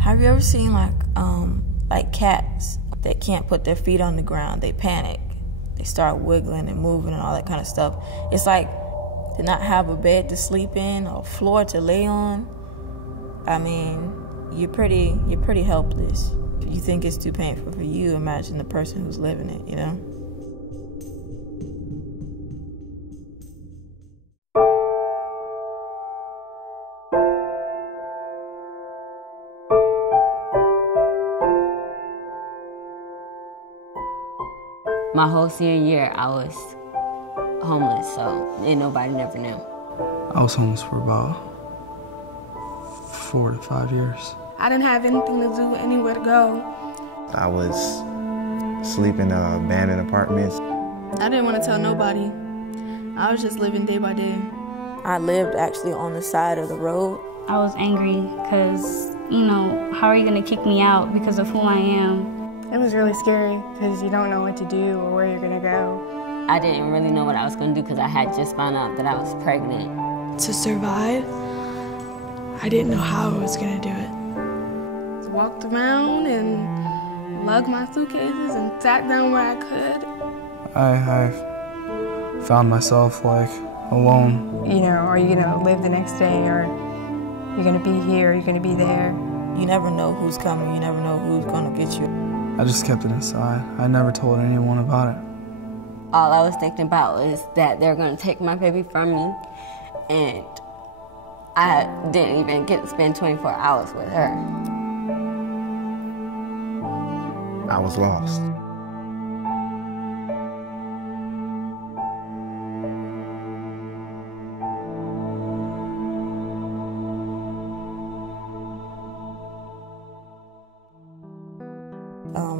Have you ever seen like cats that can't put their feet on the ground? They panic. They start wiggling and moving and all that kind of stuff. It's like to not have a bed to sleep in or a floor to lay on. I mean, you're pretty helpless. If you think it's too painful for you, imagine the person who's living it, you know? My whole senior year, I was homeless, so nobody never knew. I was homeless for about 4 to 5 years. I didn't have anything to do, anywhere to go. I was sleeping in abandoned apartments. I didn't want to tell nobody. I was just living day by day. I lived actually on the side of the road. I was angry because, how are you going to kick me out because of who I am? It was really scary because you don't know what to do or where you're going to go. I didn't really know what I was going to do because I had just found out that I was pregnant. To survive, I didn't know how I was going to do it. Just walked around and lugged my suitcases and sat down where I could. I found myself alone. Are you going to live the next day, or you're going to be here, or you're going to be there? You never know who's coming, you never know who's going to get you. I just kept it inside. I never told anyone about it. All I was thinking about was that they're going to take my baby from me, and I didn't even get to spend 24 hours with her. I was lost.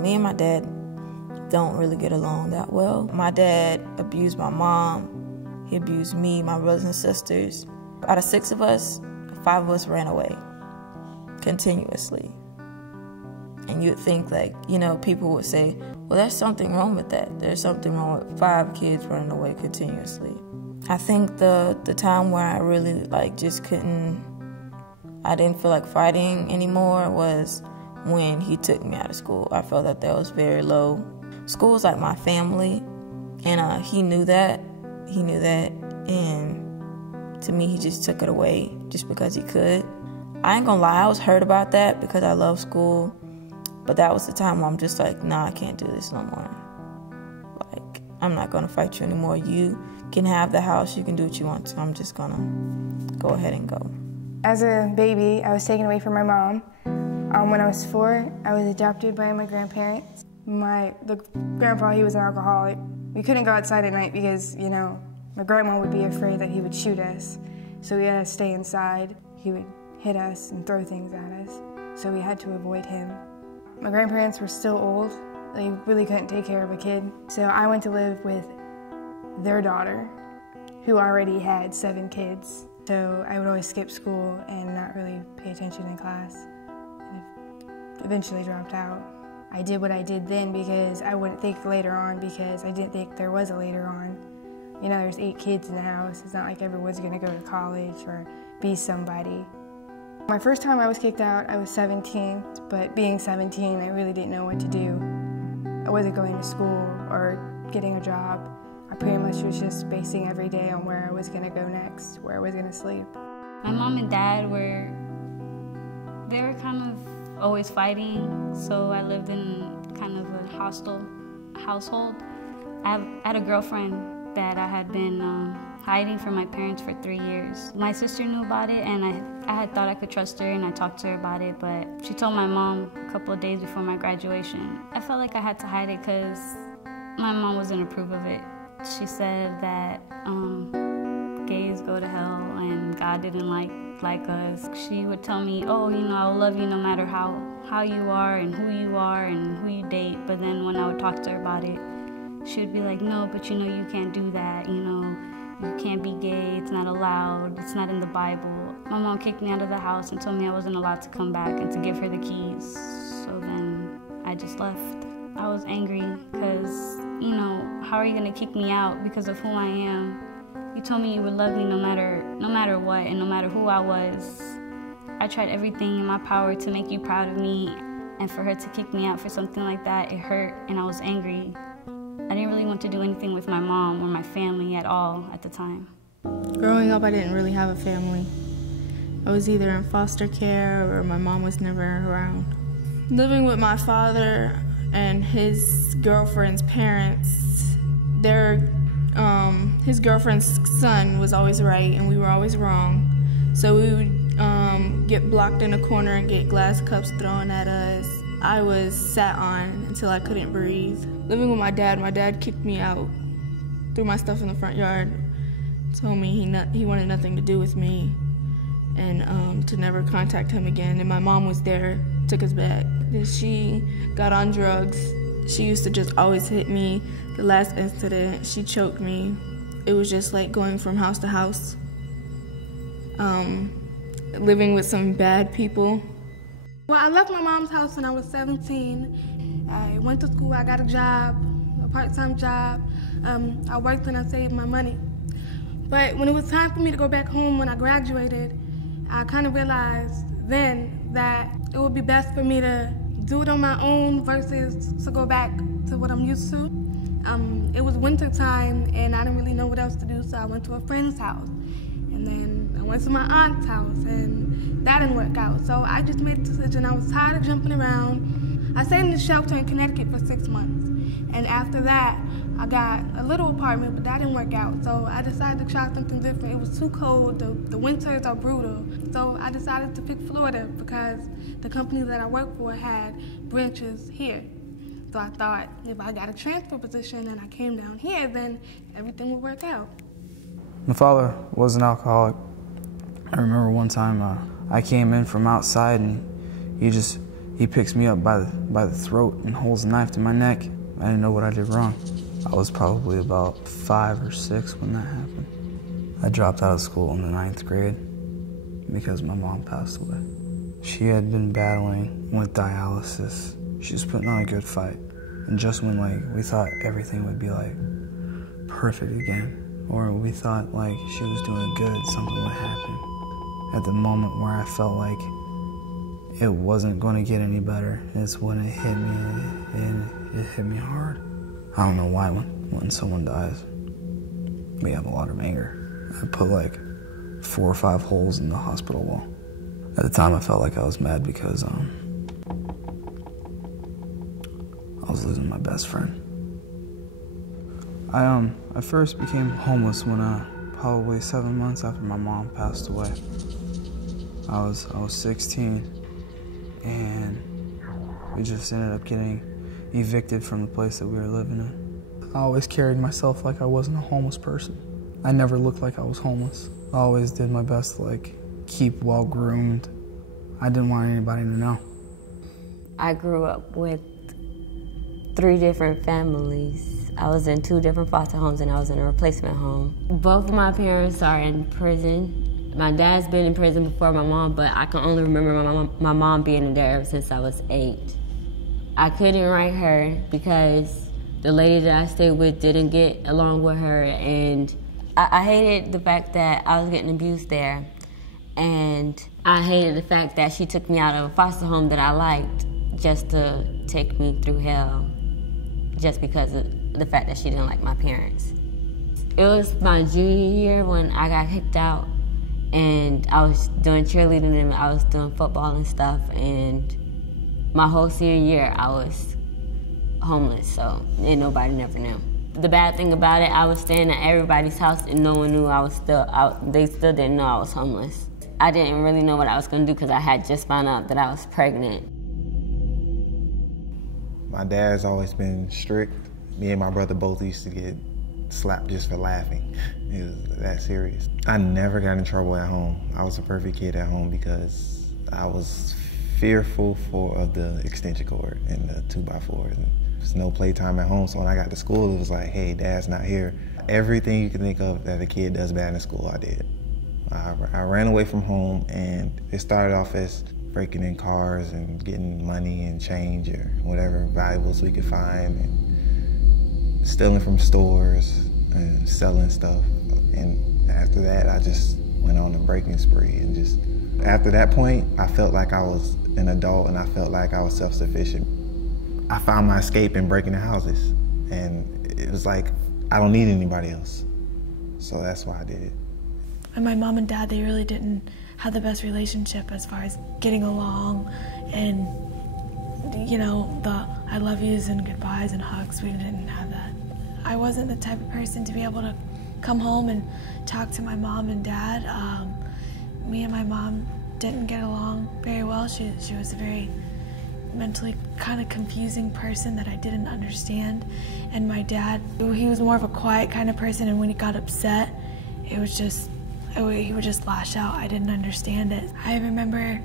Me and my dad don't really get along that well. My dad abused my mom. He abused me, my brothers and sisters. Out of 6 of us, 5 of us ran away continuously. And you'd think people would say, well, there's something wrong with that. There's something wrong with 5 kids running away continuously. I think the time where I really just I didn't feel like fighting anymore was when he took me out of school. I felt that was very low. School's like my family, and he knew that. And to me, he just took it away just because he could. I ain't gonna lie, I was hurt about that because I love school, but that was the time where I'm just like, nah, I can't do this no more. I'm not gonna fight you anymore. You can have the house, you can do what you want to. I'm just gonna go ahead and go. As a baby, I was taken away from my mom. When I was 4, I was adopted by my grandparents. The grandpa, he was an alcoholic. We couldn't go outside at night because, my grandma would be afraid that he would shoot us. So we had to stay inside. He would hit us and throw things at us. So we had to avoid him. My grandparents were still old. They really couldn't take care of a kid. So I went to live with their daughter, who already had 7 kids. So I would always skip school and not really pay attention in class. Eventually dropped out. I did what I did then because I wouldn't think later on, because I didn't think there was a later on. There's 8 kids in the house. It's not like everyone's going to go to college or be somebody. My first time I was kicked out, I was 17, but being 17, I really didn't know what to do. I wasn't going to school or getting a job. I pretty much was just basing every day on where I was going to go next, where I was going to sleep. My mom and dad they were kind of always fighting, so I lived in kind of a hostile household. I had a girlfriend that I had been hiding from my parents for 3 years. My sister knew about it, and I had thought I could trust her, and I talked to her about it, but she told my mom a couple of days before my graduation. I felt like I had to hide it because my mom wasn't approve of it. She said that gays go to hell and God didn't like us. She would tell me, I will love you no matter how you are and who you date. But then when I would talk to her about it, she would be like, no, but you can't do that. You can't be gay. It's not allowed. It's not in the Bible. My mom kicked me out of the house and told me I wasn't allowed to come back and to give her the keys. So then I just left. I was angry because, how are you going to kick me out because of who I am? You told me you would love me no matter what and no matter who I was. I tried everything in my power to make you proud of me, and for her to kick me out for something like that, it hurt and I was angry. I didn't really want to do anything with my mom or my family at all at the time. Growing up, I didn't really have a family. I was either in foster care or my mom was never around. Living with my father and his girlfriend's parents, his girlfriend's son was always right and we were always wrong. So we would get blocked in a corner and get glass cups thrown at us. I was sat on until I couldn't breathe. Living with my dad kicked me out, threw my stuff in the front yard, told me he wanted nothing to do with me and to never contact him again. And my mom was there, took us back. Then she got on drugs. She used to just always hit me. The last incident, she choked me. It was just like going from house to house. Living with some bad people. Well, I left my mom's house when I was 17. I went to school, I got a job, a part-time job. I worked and I saved my money. But when it was time for me to go back home when I graduated, I kind of realized then that it would be best for me to do it on my own versus to go back to what I'm used to. It was winter time and I didn't really know what else to do, so I went to a friend's house. And then I went to my aunt's house and that didn't work out. So I just made a decision. I was tired of jumping around. I stayed in the shelter in Connecticut for 6 months. And after that, I got a little apartment, but that didn't work out. So I decided to try something different. It was too cold. The winters are brutal. So I decided to pick Florida because the company that I worked for had branches here. So I thought if I got a transfer position and I came down here, then everything would work out. My father was an alcoholic. I remember one time I came in from outside and he picks me up by the throat and holds a knife to my neck. I didn't know what I did wrong. I was probably about 5 or 6 when that happened. I dropped out of school in the 9th grade because my mom passed away. She had been battling with dialysis. She was putting on a good fight. And just when we thought everything would be perfect again, or we thought she was doing good, something would happen. At the moment where I felt like it wasn't going to get any better, is when it hit me, and it hit me hard. I don't know why when someone dies, we have a lot of anger. I put 4 or 5 holes in the hospital wall. At the time I felt like I was mad because I was losing my best friend. I first became homeless when probably 7 months after my mom passed away. I was 16 and we just ended up getting evicted from the place that we were living in. I always carried myself like I wasn't a homeless person. I never looked like I was homeless. I always did my best to keep well groomed. I didn't want anybody to know. I grew up with 3 different families. I was in 2 different foster homes and I was in a replacement home. Both of my parents are in prison. My dad's been in prison before my mom, but I can only remember my mom being in there ever since I was 8. I couldn't write her because the lady that I stayed with didn't get along with her, and I hated the fact that I was getting abused there, and I hated the fact that she took me out of a foster home that I liked just to take me through hell, just because of the fact that she didn't like my parents. It was my junior year when I got kicked out, and I was doing cheerleading and I was doing football and stuff, and my whole senior year I was homeless, so nobody never knew. The bad thing about it, I was staying at everybody's house and no one knew I was still out. They still didn't know I was homeless. I didn't really know what I was gonna do because I had just found out that I was pregnant. My dad's always been strict. Me and my brother both used to get slapped just for laughing. It was that serious. I never got in trouble at home. I was a perfect kid at home because I was fearful of the extension cord and the 2x4s. There's no playtime at home, so when I got to school, it was like, hey, Dad's not here. Everything you can think of that a kid does bad in school, I did. I ran away from home, and it started off as breaking in cars and getting money and change or whatever valuables we could find, and stealing from stores and selling stuff. And after that, I just went on a breaking spree and just After that point, I felt like I was an adult and I felt like I was self-sufficient. I found my escape in breaking the houses. And it was like, I don't need anybody else. So that's why I did it. And my mom and dad, they really didn't have the best relationship as far as getting along and, you know, the I love yous and goodbyes and hugs. We didn't have that. I wasn't the type of person to be able to come home and talk to my mom and dad. Me and my mom didn't get along very well. She was a very mentally kind of confusing person that I didn't understand. And my dad, he was more of a quiet kind of person, and when he got upset, it was just, he would just lash out. I didn't understand it. I remember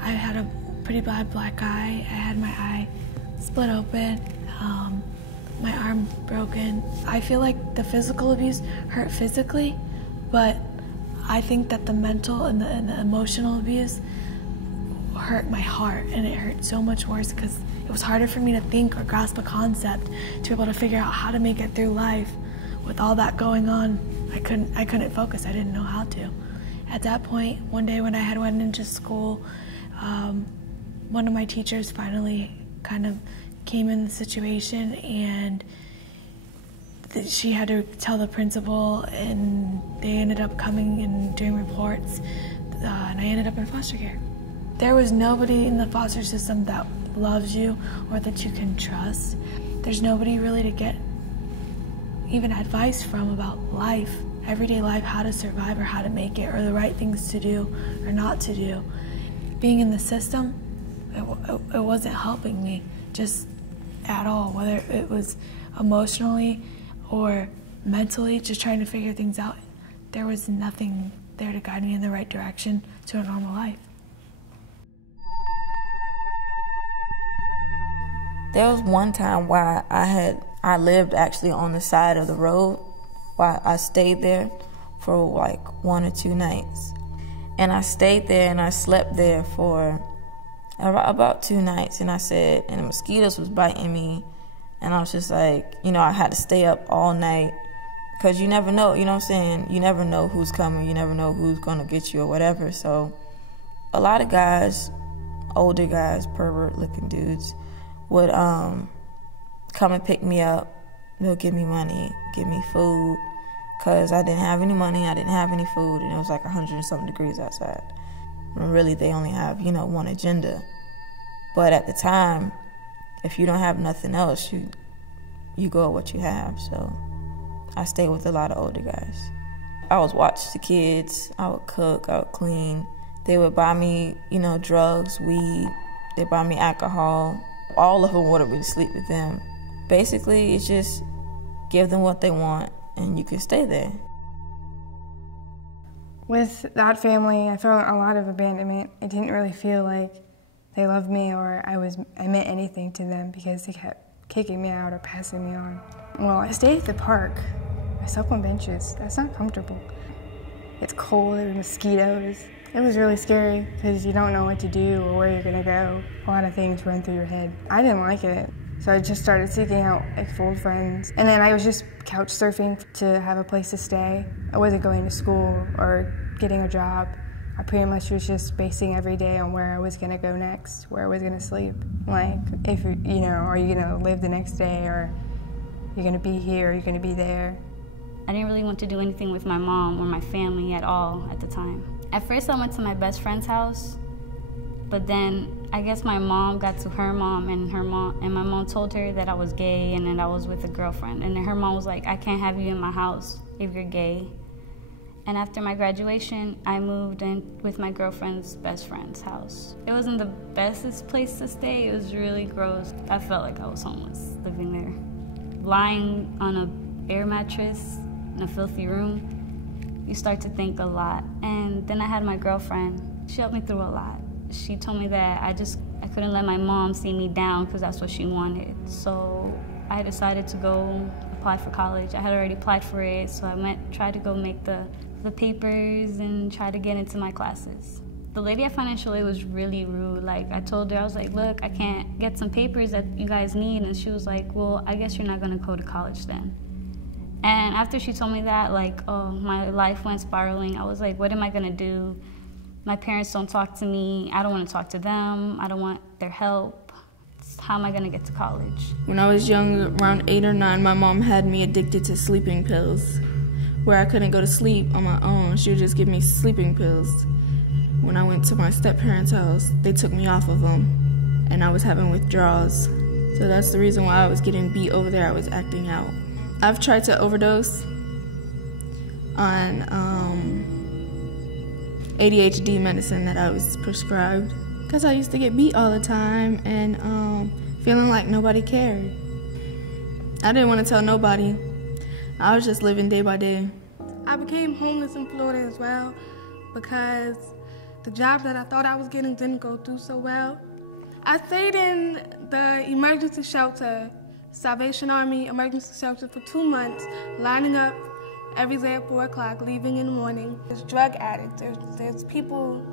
I had a pretty bad black eye. I had my eye split open, my arm broken. I feel like the physical abuse hurt physically, but I think that the mental and the emotional abuse hurt my heart, and it hurt so much worse because it was harder for me to think or grasp a concept, to be able to figure out how to make it through life with all that going on. I couldn't focus. I didn't know how to. At that point, one day when I had went into school, one of my teachers finally kind of came in the situation, and she had to tell the principal, and they ended up coming and doing reports, and I ended up in foster care. There was nobody in the foster system that loves you or that you can trust. There's nobody really to get even advice from about life, everyday life, how to survive or how to make it, or the right things to do or not to do. Being in the system, it wasn't helping me just at all, whether it was emotionally or mentally, just trying to figure things out. There was nothing there to guide me in the right direction to a normal life. There was one time where I lived actually on the side of the road, where I stayed there for like 1 or 2 nights. And I stayed there and I slept there for about 2 nights, and the mosquitoes was biting me, and I was just like, you know, I had to stay up all night, because you never know, you know what I'm saying? You never know who's coming, you never know who's gonna get you or whatever. So a lot of guys, older guys, pervert looking dudes, would come and pick me up. They'll give me money, give me food, because I didn't have any money, I didn't have any food, and it was like 100 and something degrees outside. When really they only have, you know, one agenda. But at the time, if you don't have nothing else, you go with what you have. So I stayed with a lot of older guys. I would watch the kids, I would cook, I would clean. They would buy me, you know, drugs, weed, they buy me alcohol. All of them wanted me to sleep with them. Basically, it's just give them what they want and you can stay there. With that family, I felt a lot of abandonment. It didn't really feel like they loved me or I meant anything to them, because they kept kicking me out or passing me on. Well, I stayed at the park. I slept on benches. That's not comfortable. It's cold, there were mosquitoes. It was really scary because you don't know what to do or where you're gonna go. A lot of things run through your head. I didn't like it, so I just started seeking out old friends. And then I was just couch surfing to have a place to stay. I wasn't going to school or getting a job. I pretty much was just basing every day on where I was gonna go next, where I was gonna sleep. Like, if you know, are you gonna live the next day, or you're gonna be here, or you're gonna be there? I didn't really want to do anything with my mom or my family at all at the time. At first I went to my best friend's house, but then I guess my mom got to her mom, and my mom told her that I was gay and that I was with a girlfriend. And then her mom was like, I can't have you in my house if you're gay. And after my graduation, I moved in with my girlfriend's best friend's house. It wasn't the bestest place to stay. It was really gross. I felt like I was homeless living there. Lying on an air mattress in a filthy room, you start to think a lot. And then I had my girlfriend. She helped me through a lot. She told me that I couldn't let my mom see me down because that's what she wanted. So I decided to go apply for college. I had already applied for it, so I tried to go make the papers and try to get into my classes. The lady at financial aid was really rude. Like, I told her, I was like, look, I can't get some papers that you guys need. And she was like, well, I guess you're not gonna go to college then. And after she told me that, like, oh, my life went spiraling. I was like, what am I gonna do? My parents don't talk to me. I don't want to talk to them. I don't want their help. How am I going to get to college? When I was young, around 8 or 9, my mom had me addicted to sleeping pills, where I couldn't go to sleep on my own. She would just give me sleeping pills. When I went to my step-parents' house, they took me off of them, and I was having withdrawals. So that's the reason why I was getting beat over there. I was acting out. I've tried to overdose on ADHD medicine that I was prescribed, because I used to get beat all the time and feeling like nobody cared. I didn't want to tell nobody. I was just living day by day. I became homeless in Florida as well because the job that I thought I was getting didn't go through so well. I stayed in the emergency shelter, Salvation Army emergency shelter, for 2 months, lining up every day at 4 o'clock, leaving in the morning. There's drug addicts, there's people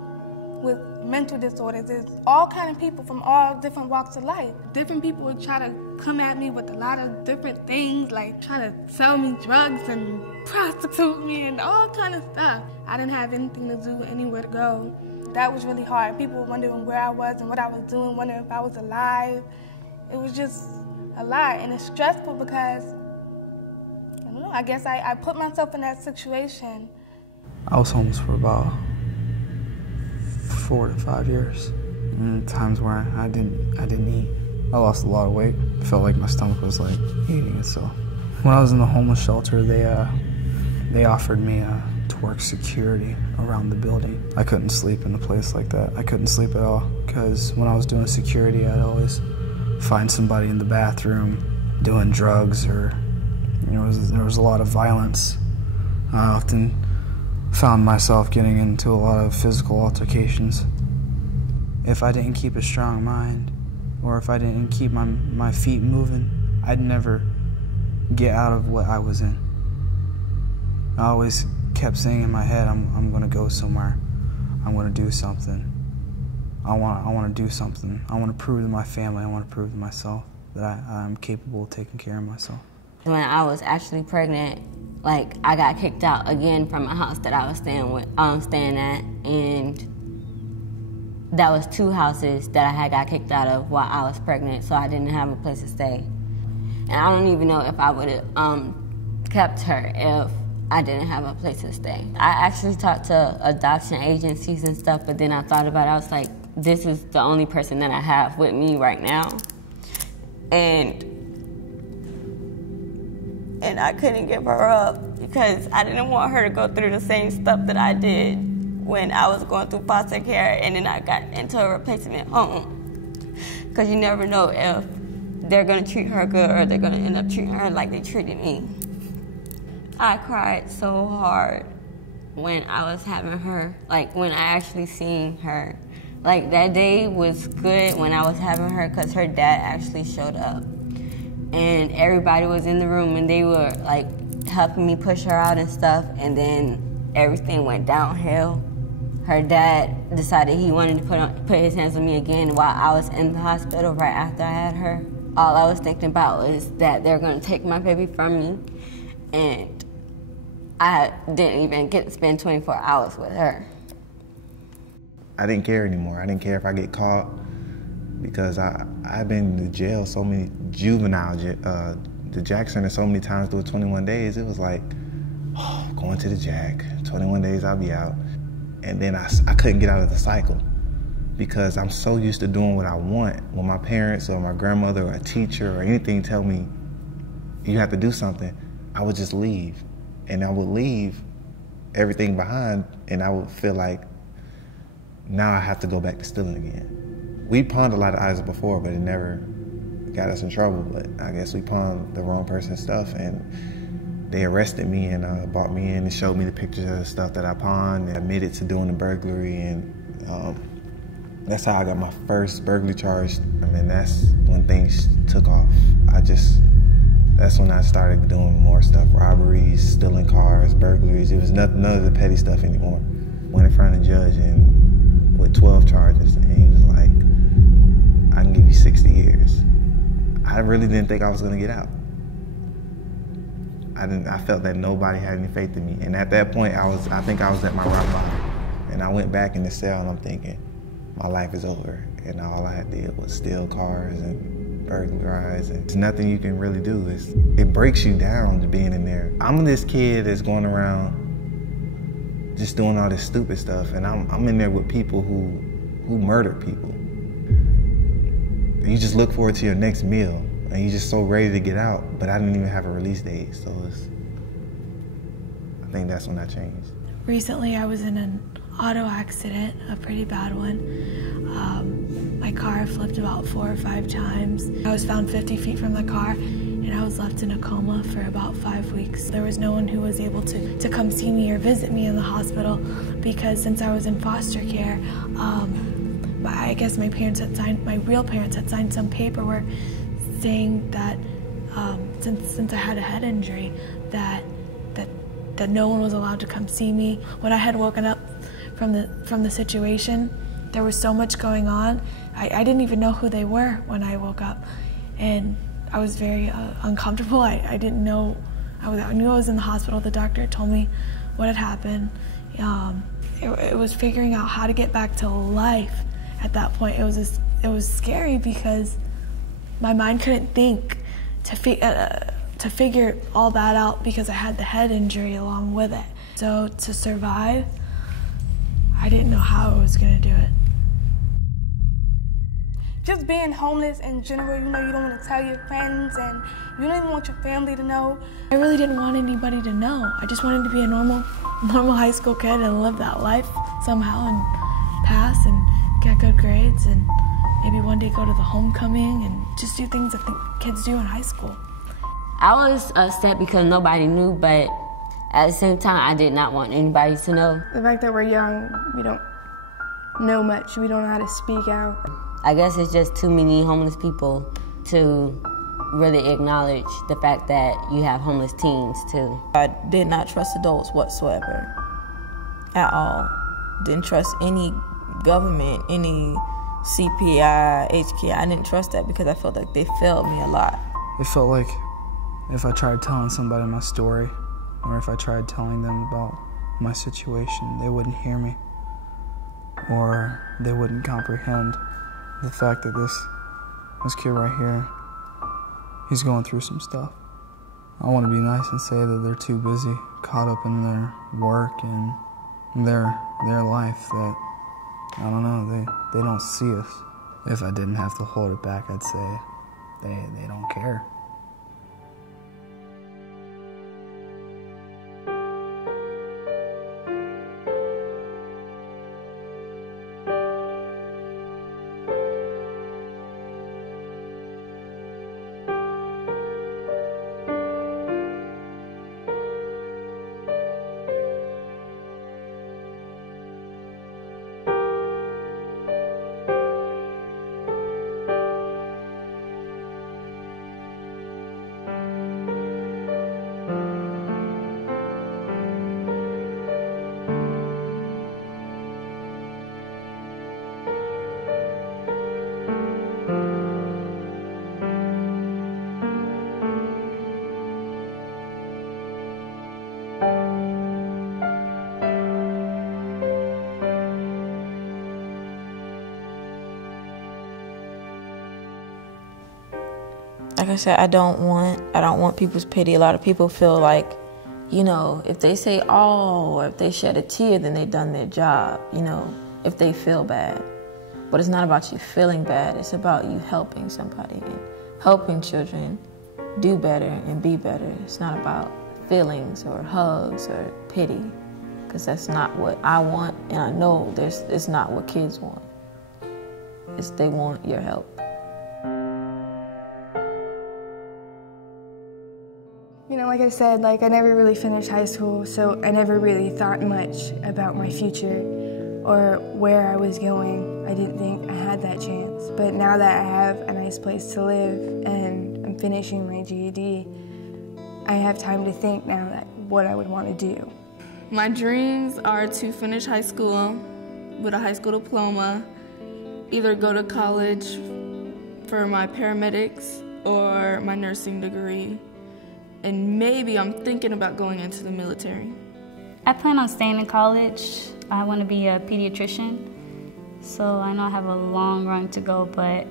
with mental disorders, there's all kind of people from all different walks of life. Different people would try to come at me with a lot of different things, like trying to sell me drugs and prostitute me and all kind of stuff. I didn't have anything to do, anywhere to go. That was really hard. People were wondering where I was and what I was doing, wondering if I was alive. It was just a lot, and it's stressful because, I don't know, I guess I put myself in that situation. I was homeless for about 4 to 5 years. And times where I didn't eat. I lost a lot of weight. It felt like my stomach was like eating itself. When I was in the homeless shelter, they offered me to work security around the building. I couldn't sleep in a place like that. I couldn't sleep at all, because when I was doing security, I'd always find somebody in the bathroom doing drugs, or there was a lot of violence. I often found myself getting into a lot of physical altercations. If I didn't keep a strong mind, or if I didn't keep my feet moving, I'd never get out of what I was in. I always kept saying in my head, I'm gonna go somewhere. I'm gonna do something. I want to do something. I want to prove to my family, I want to prove to myself that I'm capable of taking care of myself. When I was actually pregnant, like, I got kicked out again from a house that I was staying at, and that was 2 houses that I had got kicked out of while I was pregnant, so I didn't have a place to stay. And I don't even know if I would have kept her if I didn't have a place to stay. I actually talked to adoption agencies and stuff, but then I thought about it. I was like, this is the only person that I have with me right now. And I couldn't give her up because I didn't want her to go through the same stuff that I did when I was going through foster care, and then I got into a replacement home. Because you never know if they're going to treat her good or they're going to end up treating her like they treated me. I cried so hard when I was having her, like when I actually seen her. Like, that day was good when I was having her because her dad actually showed up. And everybody was in the room and they were like helping me push her out and stuff, and then everything went downhill. Her dad decided he wanted to put his hands on me again while I was in the hospital right after I had her. All I was thinking about was that they're gonna take my baby from me, and I didn't even get to spend 24 hours with her. I didn't care anymore. I didn't care if I get caught, because I've been to jail so many, the Jack Center so many times through 21 days. It was like, oh, going to the Jack, 21 days I'll be out. And then I couldn't get out of the cycle because I'm so used to doing what I want. When my parents or my grandmother or a teacher or anything tell me, you have to do something, I would just leave. And I would leave everything behind, and I would feel like, now I have to go back to stealing again. We pawned a lot of items before, but it never got us in trouble. But I guess we pawned the wrong person's stuff, and they arrested me and brought me in and showed me the pictures of the stuff that I pawned and admitted to doing the burglary. And that's how I got my first burglary charge. And that's when things took off. That's when I started doing more stuff, robberies, stealing cars, burglaries. It was none of the petty stuff anymore. Went in front of the judge and with 12 charges, and he was like, I can give you 60 years. I really didn't think I was gonna get out. I felt that nobody had any faith in me. And at that point, I think I was at my rock bottom. And I went back in the cell and I'm thinking, my life is over. And all I did was steal cars and burglarize. And there's nothing you can really do. It breaks you down to being in there. I'm this kid that's going around just doing all this stupid stuff. And I'm in there with people who murder people. You just look forward to your next meal, and you're just so ready to get out, but I didn't even have a release date, so I think that's when I changed. Recently, I was in an auto accident, a pretty bad one. My car flipped about 4 or 5 times. I was found 50 feet from the car, and I was left in a coma for about 5 weeks. There was no one who was able to come see me or visit me in the hospital, because since I was in foster care, I guess my real parents had signed some paperwork saying that since I had a head injury, that no one was allowed to come see me. When I had woken up from the situation, there was so much going on. I didn't even know who they were when I woke up, and I was very uncomfortable. I didn't know. I knew I was in the hospital. The doctor told me what had happened. It was figuring out how to get back to life. At that point, it was scary because my mind couldn't think to figure all that out because I had the head injury along with it. So to survive, I didn't know how I was going to do it. Just being homeless in general, you don't want to tell your friends, and you don't even want your family to know. I really didn't want anybody to know. I just wanted to be a normal high school kid and live that life somehow and pass and get good grades and maybe one day go to the homecoming and just do things that the kids do in high school. I was upset because nobody knew, but at the same time, I did not want anybody to know. The fact that we're young, we don't know much. We don't know how to speak out. I guess it's just too many homeless people to really acknowledge the fact that you have homeless teens too. I did not trust adults whatsoever, at all. Didn't trust any government, any CPI, HKI. I didn't trust that because I felt like they failed me a lot. It felt like if I tried telling somebody my story, or if I tried telling them about my situation, they wouldn't hear me, or they wouldn't comprehend the fact that this kid right here, he's going through some stuff. I want to be nice and say that they're too busy, caught up in their work and their life, that I don't know, they don't see us. If I didn't have to hold it back, I'd say they don't care. Like I said, I don't want people's pity. A lot of people feel like, if they say "oh" or if they shed a tear, then they've done their job, if they feel bad. But it's not about you feeling bad. It's about you helping somebody and helping children do better and be better. It's not about feelings or hugs or pity, because that's not what I want, and I know it's not what kids want. They want your help. Like I said, I never really finished high school, so I never really thought much about my future or where I was going. I didn't think I had that chance. But now that I have a nice place to live and I'm finishing my GED, I have time to think now that what I would want to do. My dreams are to finish high school with a high school diploma, either go to college for my paramedics or my nursing degree. And maybe I'm thinking about going into the military. I plan on staying in college. I want to be a pediatrician. So I know I have a long run to go, but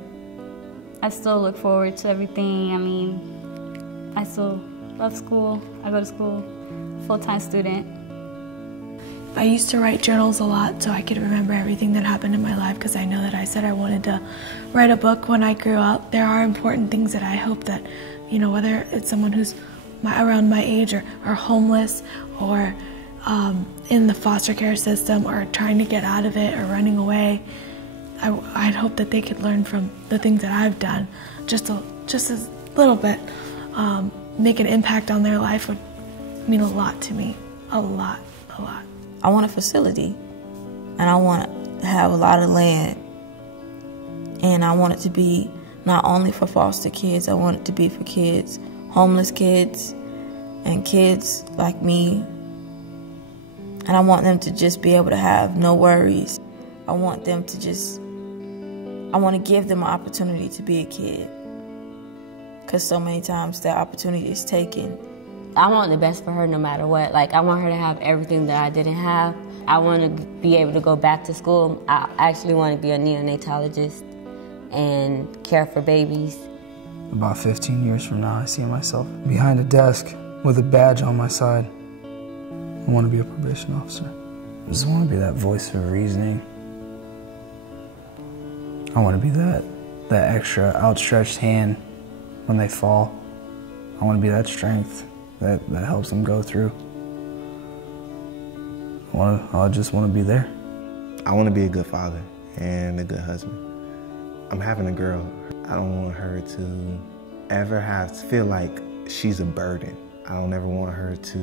I still look forward to everything. I mean, I still love school. I go to school, full-time student. I used to write journals a lot so I could remember everything that happened in my life, because I know that I said I wanted to write a book when I grew up. There are important things that I hope that, you know, whether it's someone who's around my age or homeless or in the foster care system or trying to get out of it or running away, I'd hope that they could learn from the things that I've done, just a little bit, make an impact on their life would mean a lot to me, a lot. I want a facility, and I want to have a lot of land, and I want it to be not only for foster kids, I want it to be for kids, homeless kids, and kids like me, and I want them to just be able to have no worries. I want to give them an opportunity to be a kid, because so many times that opportunity is taken. I want the best for her no matter what. Like, I want her to have everything that I didn't have. I want to be able to go back to school. I actually want to be a neonatologist and care for babies. About 15 years from now, I see myself behind a desk with a badge on my side. I want to be a probation officer. I just want to be that voice of reasoning. I want to be that extra outstretched hand when they fall. I want to be that strength that helps them go through. I just want to be there. I want to be a good father and a good husband. I'm having a girl. I don't want her to ever feel like she's a burden. I don't ever want her to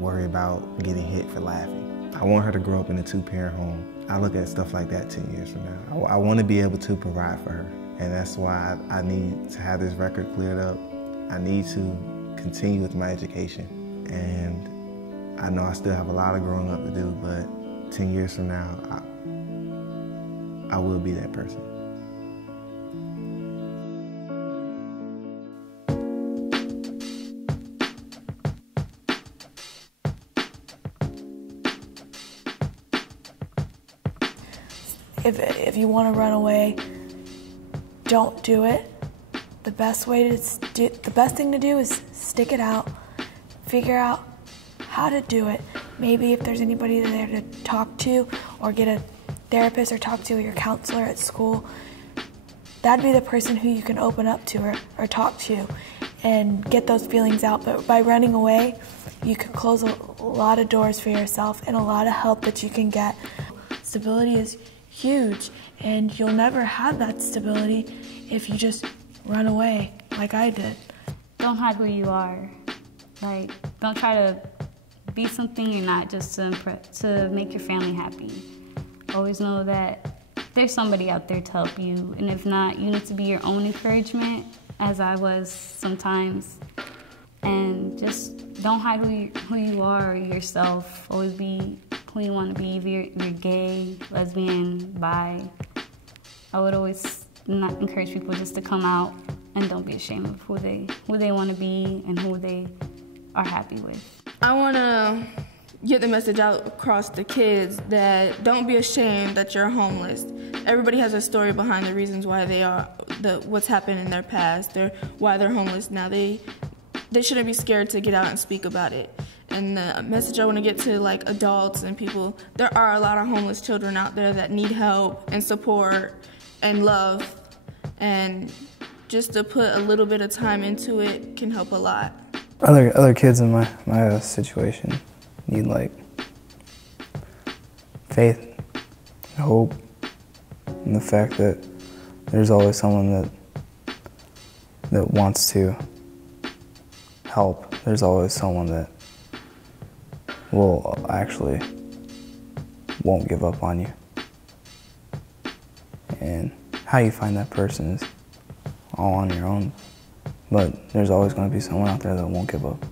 worry about getting hit for laughing. I want her to grow up in a two-parent home. I look at stuff like that 10 years from now. I want to be able to provide for her, and that's why I need to have this record cleared up. I need to continue with my education, and I know I still have a lot of growing up to do, but 10 years from now, I will be that person. If you want to run away, don't do it. The best thing to do is stick it out, figure out how to do it. Maybe if there's anybody there to talk to, or get a therapist or talk to your counselor at school, that'd be the person who you can open up to or talk to and get those feelings out. But by running away, you can close a lot of doors for yourself and a lot of help that you can get. Stability is huge, and you'll never have that stability if you just run away like I did. Don't hide who you are. Like, don't try to be something you're not just to make your family happy. Always know that there's somebody out there to help you, and if not, you need to be your own encouragement, as I was sometimes. And just don't hide who you are or yourself. Always be who you want to be, if you're gay, lesbian, bi. I would always not encourage people just to come out, and don't be ashamed of who they want to be and who they are happy with. I want to get the message out across the kids that don't be ashamed that you're homeless. Everybody has a story behind the reasons why they are, what's happened in their past, why they're homeless now. They shouldn't be scared to get out and speak about it. And the message I want to get to, like, adults and people, there are a lot of homeless children out there that need help and support and love, and just to put a little bit of time into it can help a lot. Other kids in my situation need, like, faith and hope, and the fact that there's always someone that wants to help. There's always someone that won't give up on you. And how you find that person is all on your own, but there's always going to be someone out there that won't give up.